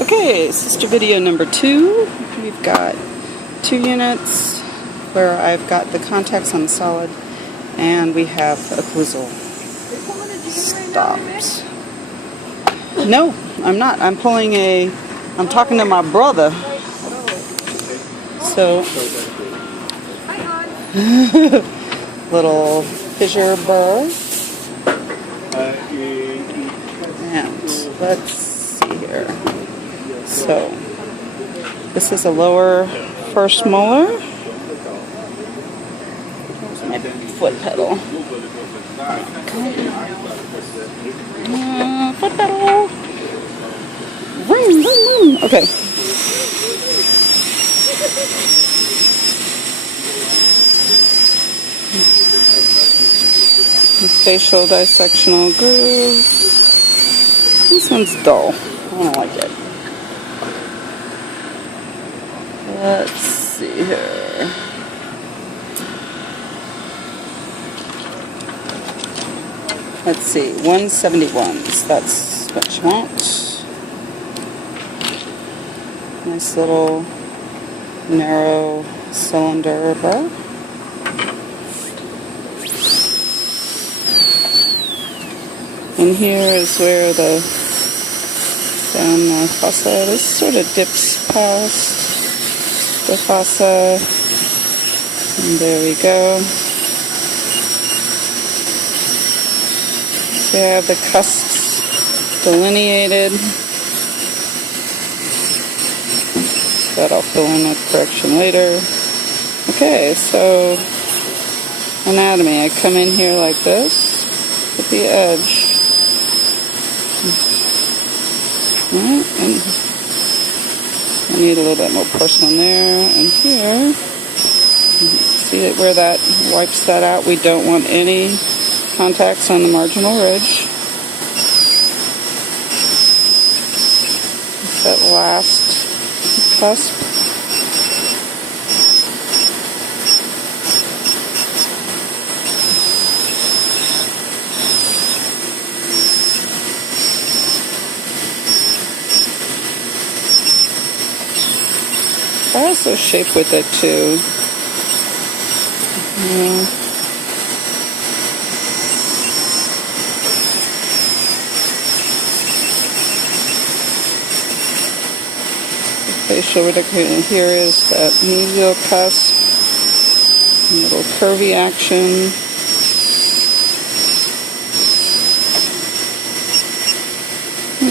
Okay, sister video number 2. We've got 2 units where I've got the contacts on the solid, and we have occlusal stops. No, I'm not. I'm talking to my brother. So, little fissure burr. And let's see here. So, this is a lower first molar. There's my foot pedal. Foot pedal. Vroom, vroom, vroom. Okay. Facial dissectional grooves. This one's dull. I don't like it. Let's see here. Let's see, 171s. That's what you want. Nice little narrow cylinder burr. And here is where the down fossa, this sort of dips past the fossa. And there we go. So you have the cusps delineated. That I'll fill in with correction later. Okay, so anatomy. I come in here like this at the edge. Right, and I need a little bit more porcelain there and here. See that where that wipes that out? We don't want any contacts on the marginal ridge. It's that last cusp. I also shape with it too. The facial reticulum here is that mesial cusp, a little curvy action.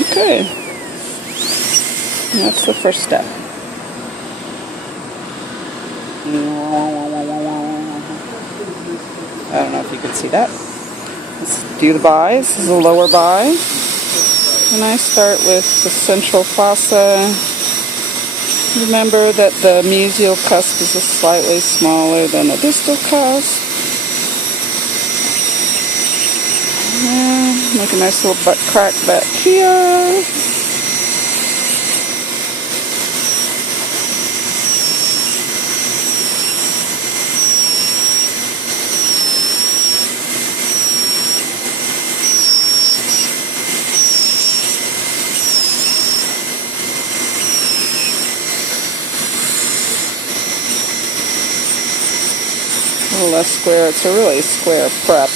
Okay, and that's the first step. I don't know if you can see that. Let's do the bi. This is a lower bi. And I start with the central fossa. Remember that the mesial cusp is slightly smaller than the distal cusp. And make a nice little butt crack back here. A little less square. It's a really square prep.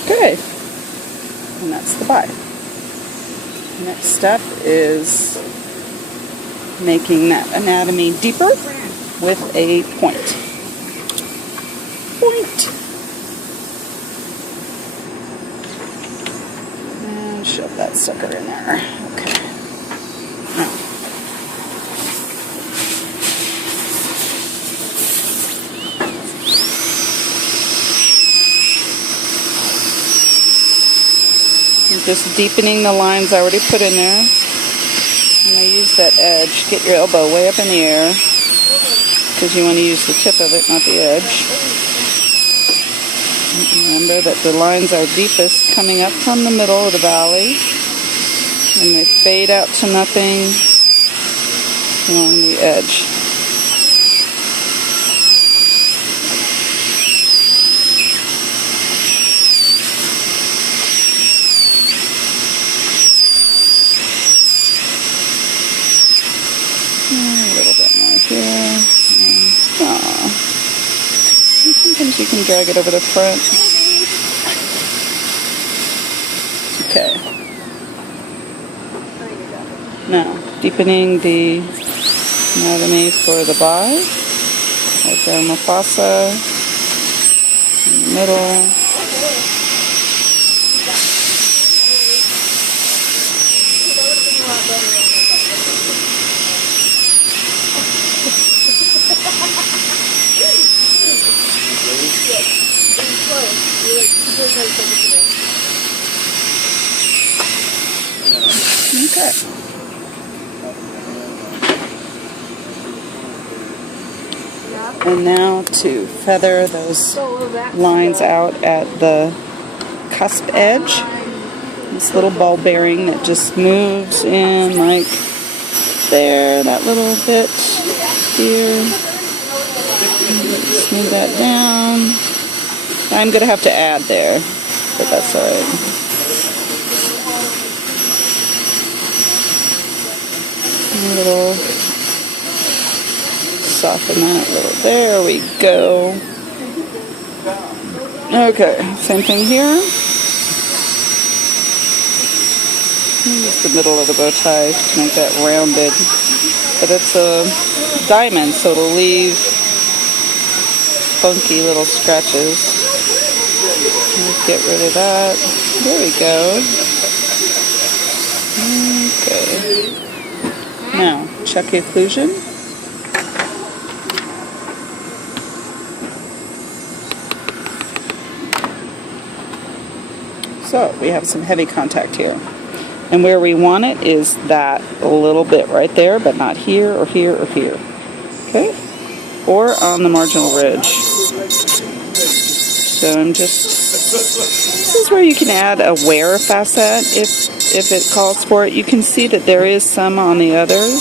Okay. And that's the bi. Next step is making that anatomy deeper with a point. And shove that sucker in there. Okay. Now, just deepening the lines I already put in there. And I use that edge. Get your elbow way up in the air, because you want to use the tip of it, not the edge. Remember that the lines are deepest coming up from the middle of the valley, and they fade out to nothing along the edge. drag it over the front. Okay. Now, deepening the anatomy for the bi. Right there, Mufasa. In the middle. Okay. And now to feather those lines out at the cusp edge. This little ball bearing that just moves in like there, that little bit here. Smooth that down. I'm going to have to add there, but that's alright. A little, soften that a little. There we go. Okay, same thing here. Just the middle of the bow tie to make that rounded. But it's a diamond, so it'll leave funky little scratches. Let's get rid of that. There we go. Okay. Now, check the occlusion. So, we have some heavy contact here. And where we want it is that little bit right there, but not here or here or here. Okay? Or on the marginal ridge. So I'm just, this is where you can add a wear facet if it calls for it. You can see that there is some on the others.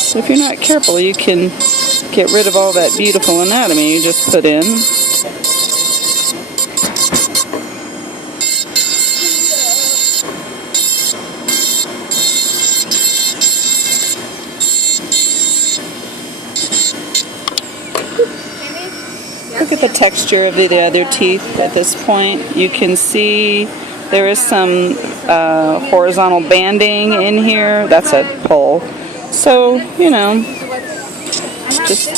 So if you're not careful, you can get rid of all that beautiful anatomy you just put in. Look at the texture of the other teeth at this point. You can see there is some horizontal banding in here. That's a pull. So, you know, just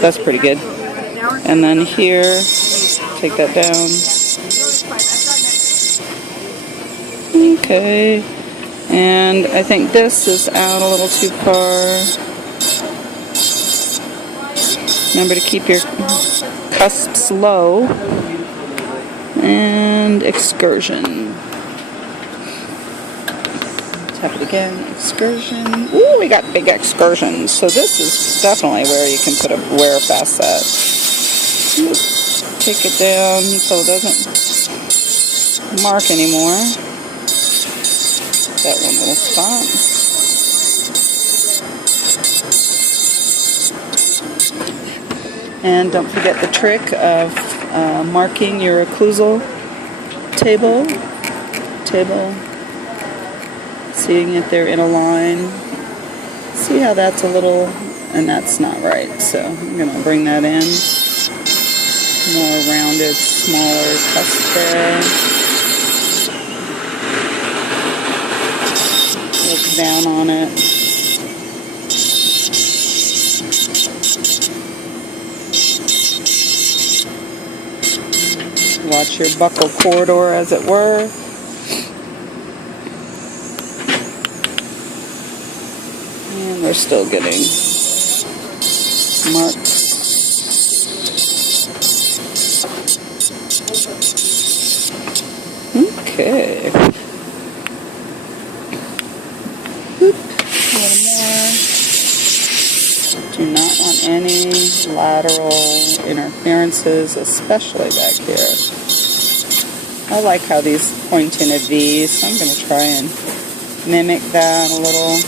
that's pretty good. And then here, take that down. Okay. And I think this is out a little too far. Remember to keep your cusps low. And excursion. Tap it again. Excursion. Ooh, we got big excursions. So this is definitely where you can put a wear facet. Take it down so it doesn't mark anymore. That one will stop. And don't forget the trick of marking your occlusal table, seeing if they're in a line. See how that's a little, and that's not right. So I'm going to bring that in. More rounded, smaller cusp there. Look down on it. Watch your buccal corridor, as it were. And we're still getting marks. Okay. Oop. A little more. Do not want any lateral interferences, especially back here. I like how these point in a V, so I'm going to try and mimic that a little.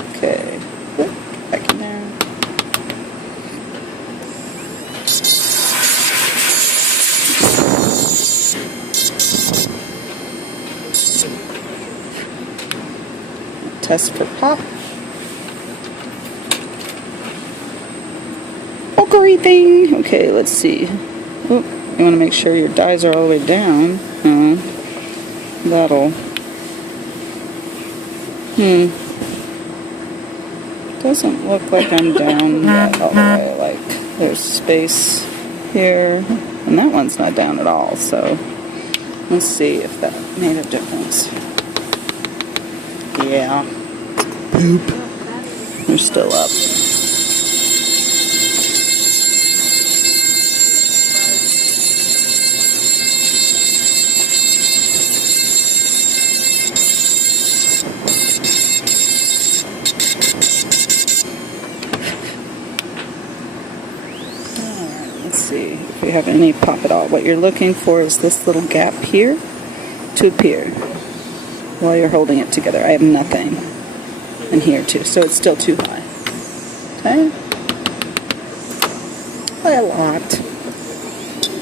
Okay, get back in there. test for pop. Pokery thing. Okay, let's see. Oh, you want to make sure your dies are all the way down. That'll. Doesn't look like I'm down yet all the way. Like, there's space here, and that one's not down at all. So let's see if that made a difference. Yeah. Poop. They're still up. Let's see if we have any pop at all. What you're looking for is this little gap here to appear while you're holding it together. I have nothing in here too, so it's still too high. Okay? By a lot.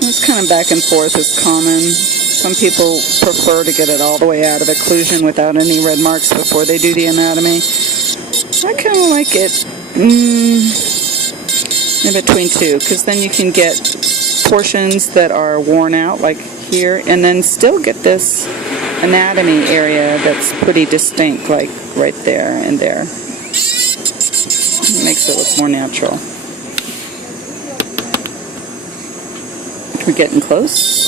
This kind of back and forth is common. Some people prefer to get it all the way out of occlusion without any red marks before they do the anatomy. I kind of like it in between two, because then you can get portions that are worn out, like here, and then still get this anatomy area that's pretty distinct, like right there and there. It makes it look more natural. We're getting close.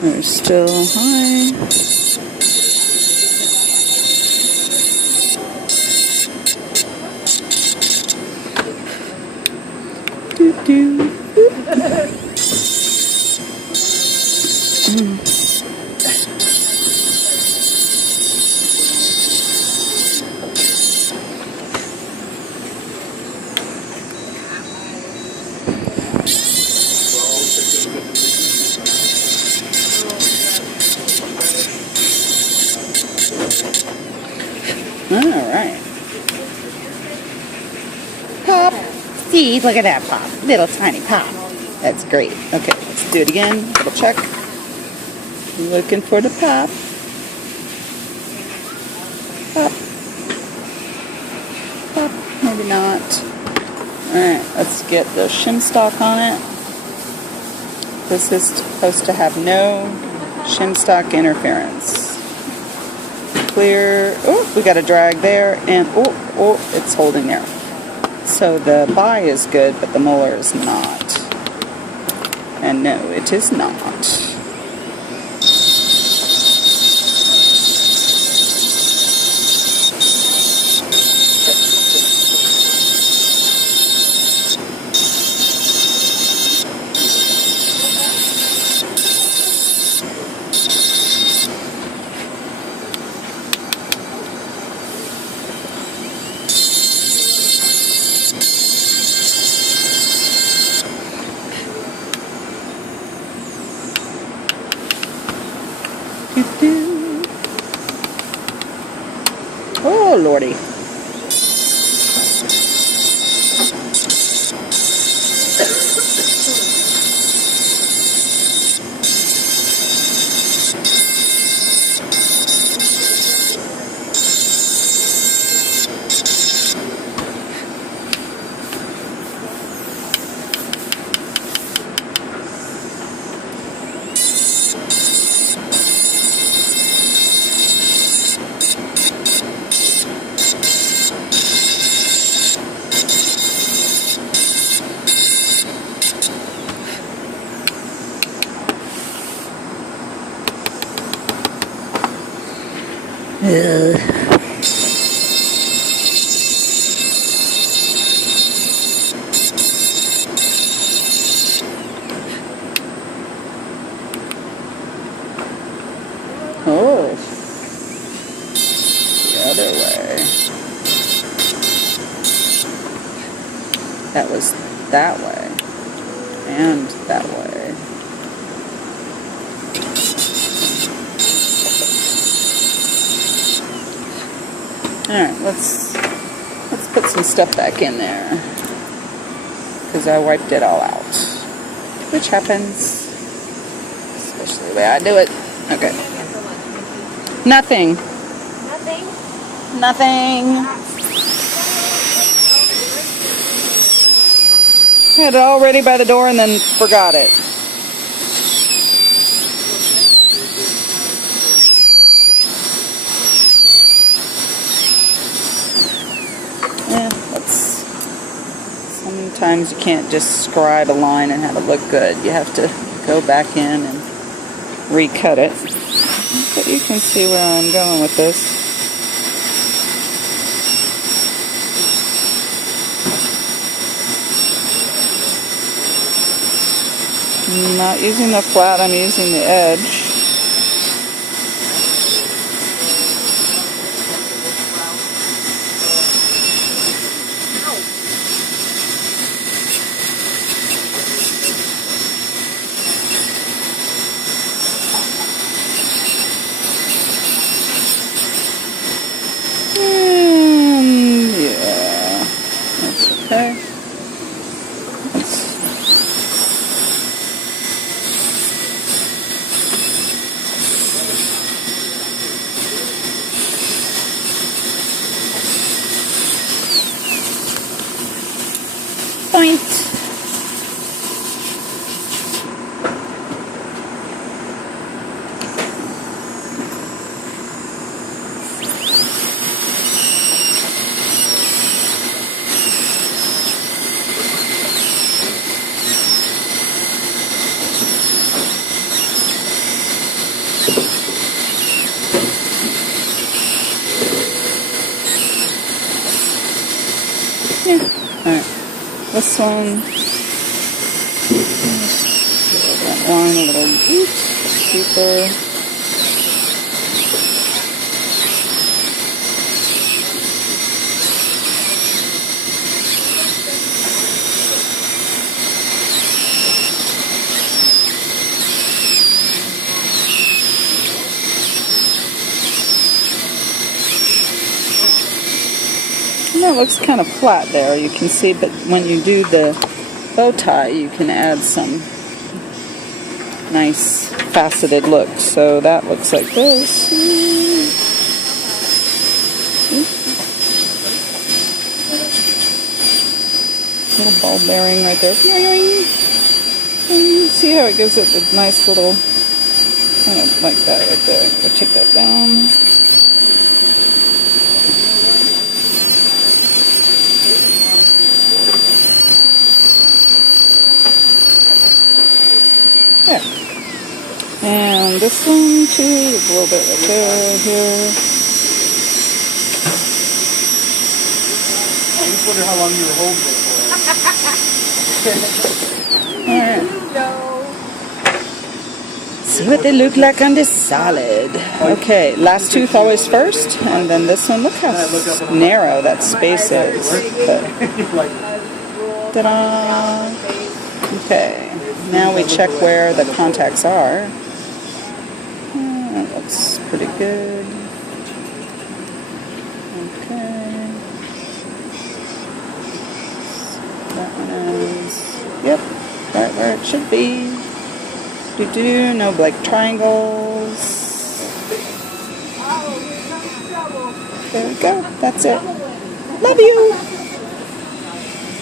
They're still high. Doo-doo. Alright. Pop. See, look at that pop. Little tiny pop. That's great. Okay, let's do it again. Double check. Looking for the pop. Pop. Pop. Maybe not. Alright, let's get the shim stock on it. This is supposed to have no shim stock interference. Clear. Oh, we got a drag there, and oh, it's holding there. So the bi is good, but the molar is not. And no, it is not. Oh, Lordy. Oh, the other way. That was that way and that way. Alright, let's put some stuff back in there because I wiped it all out, which happens, especially the way I do it. Okay. Nothing. Nothing? Nothing. I had it all ready by the door and then forgot it. Sometimes you can't just scribe a line and have it look good. You have to go back in and recut it. But you can see where I'm going with this. I'm not using the flat, I'm using the edge. Okay. Point. Yeah. Alright. This one. That line a little deeper. And that looks kind of flat there, you can see, but when you do the bow tie, you can add some nice faceted look. So that looks like this. Little ball bearing right there. See how it gives it a nice little, kind of like that right there. I'll take that down. There. And this one too, a little bit right there, here. I just wonder how long you were holding it for. Alright. See what they look like on this solid. Okay, last tooth always first, and then this one, look how narrow that space is. Ta-da! Okay. Now we check where the contacts are. That looks pretty good. Okay. That one is, yep, right where it should be. No black triangles. There we go. That's it. Love you.